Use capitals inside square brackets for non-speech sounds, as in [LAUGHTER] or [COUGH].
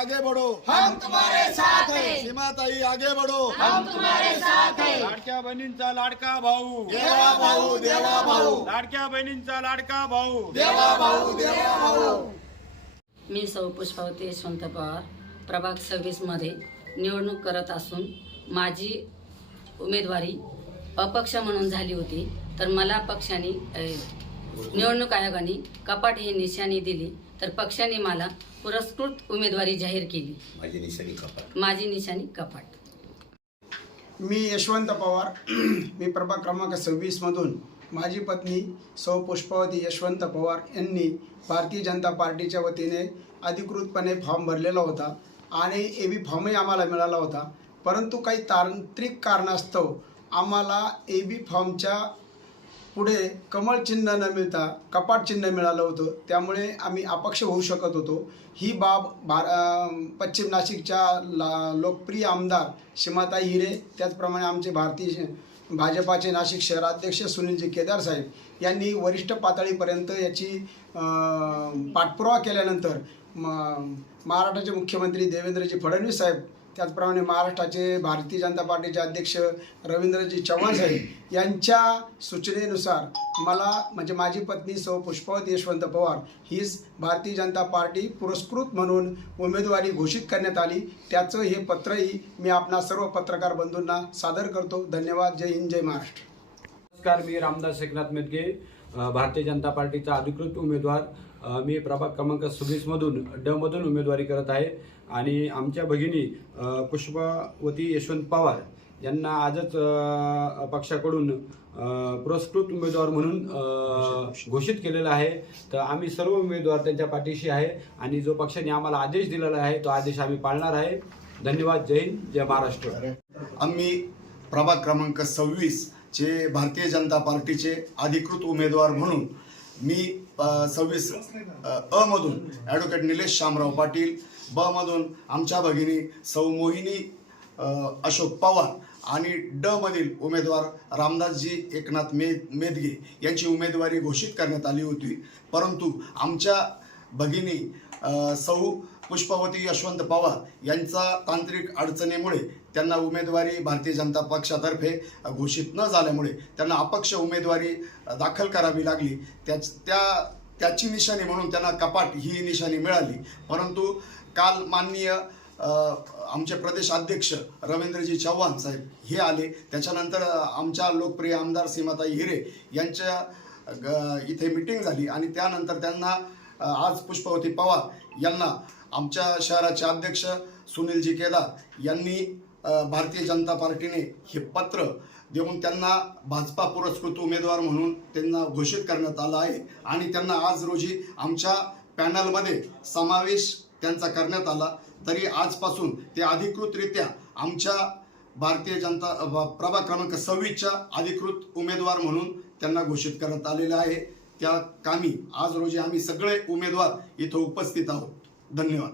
आगे बढ़ो। हम तुम्हारे साथ हैं। सीमाताई आगे बढ़ो। हम तुम्हारे साथ हैं। लाडक्या बहिणींचा लाडका भाऊ। देवा भाऊ देवा भाऊ। लाडक्या बहिणींचा लाडका भाऊ। देवा भाऊ देवा भाऊ। मी सौ पुष्पावती यशवंत पवार प्रभाग सव्वीसमध्ये निवडणूक करत असून माझी उमेदवारी अपक्ष म्हणून झाली होती. तर मला पक्षाने निवडणूक आयोगाने कपाट ही निशाणी दिली तर पक्षाने मला पुरस्कृत उमेदवारी जाहीर केली. माझी निशाणी कपाट. माझी निशाणी कपाट. मी यशवंत पवार [CLEARS THROAT] मी प्रभाग क्रमांक सव्वीसमधून माझी पत्नी सौ पुष्पावती यशवंत पवार यांनी भारतीय जनता पार्टीच्या वतीने अधिकृतपणे फॉर्म भरलेला होता आणि ए बी फॉर्मही आम्हाला मिळाला होता. परंतु काही तांत्रिक कारणास्तव आम्हाला ए बी फॉर्मच्या पुढे कमळ चिन्ह न मिळता कपाट चिन्ह मिळालं होतं. त्यामुळे आम्ही अपक्ष होऊ शकत होतो. ही बाब भार पश्चिम नाशिकच्या ला लोकप्रिय आमदार शिमाताई हिरे त्याचप्रमाणे आमचे भारतीय भाजपाचे नाशिक शहराध्यक्ष सुनीलजी केदार साहेब यांनी वरिष्ठ पातळीपर्यंत याची पाठपुरावा केल्यानंतर म महाराष्ट्राचे मुख्यमंत्री देवेंद्रजी फडणवीस साहेब त्याचप्रमाणे महाराष्ट्राचे भारतीय जनता पार्टीचे अध्यक्ष रवींद्रजी चव्हाण साहेब यांच्या सूचनेनुसार मला म्हणजे माझी पत्नी सौ पुष्पावती यशवंत पवार हीच भारतीय जनता पार्टी पुरस्कृत म्हणून उमेदवारी घोषित करण्यात आली. त्याचं हे पत्रही मी आपणा सर्व पत्रकार बंधूंना सादर करतो. धन्यवाद. जय हिंद जय महाराष्ट्र. नमस्कार मी रामदास एकनाथ मेटगे भारतीय जनता पार्टीचा अधिकृत उमेदवार. मी प्रभाग क्रमांक सव्वीसमधून डमधून उमेदवारी करत आहे. आणि आमच्या भगिनी पुष्पावती यशवंत पवार यांना आजच पक्षाकडून पुरस्कृत उमेदवार म्हणून घोषित केलेलं आहे. तर आम्ही सर्व उमेदवार त्यांच्या पाठीशी आहे आणि जो पक्षाने आम्हाला आदेश दिलेला आहे तो आदेश आम्ही पाळणार आहे. धन्यवाद. जय हिंद. जय महाराष्ट्र. आम्ही प्रभाग क्रमांक सव्वीस चे भारतीय जनता पार्टीचे अधिकृत उमेदवार म्हणून मी सव्वीस अ मधून ॲडव्होकेट निलेश शामराव पाटील ब मधून आमच्या भगिनी सौ मोहिनी अशोक पवार आणि ड मधील उमेदवार रामदासजी एकनाथ मे मेदगे यांची उमेदवारी घोषित करण्यात आली होती. परंतु आमच्या भगिनी सौ पुष्पावती यशवंत पवार यांचा तांत्रिक अडचणीमुळे त्यांना उमेदवारी भारतीय जनता पक्षातर्फे घोषित न झाल्यामुळे त्यांना अपक्ष उमेदवारी दाखल करावी लागली. त्याच त्या त्याची निशाणी म्हणून त्यांना कपाट ही निशाणी मिळाली. परंतु काल माननीय आमचे प्रदेश अध्यक्ष रवींद्रजी चव्हाण साहेब हे आले. त्याच्यानंतर आमच्या लोकप्रिय आमदार सीमाताई हिरे यांच्या ग- इथे मिटिंग झाली आणि त्यानंतर त्यांना आज पुष्पावती पवार यांना आमच्या शहराचे अध्यक्ष सुनीलजी केदार यांनी भारतीय जनता पार्टीने हे पत्र देऊन त्यांना भाजपा पुरस्कृत उमेदवार म्हणून त्यांना घोषित करण्यात आलं आहे. आणि त्यांना आज रोजी आमच्या पॅनलमध्ये समावेश त्यांचा करण्यात आला. तरी आजपासून ते अधिकृतरित्या आमच्या भारतीय जनता प्रभाग क्रमांक सव्वीसच्या अधिकृत उमेदवार म्हणून त्यांना घोषित करण्यात आलेलं आहे. त्या कामी आज रोजी आम्ही सगळे उमेदवार इथं उपस्थित आहोत. धन्यवाद.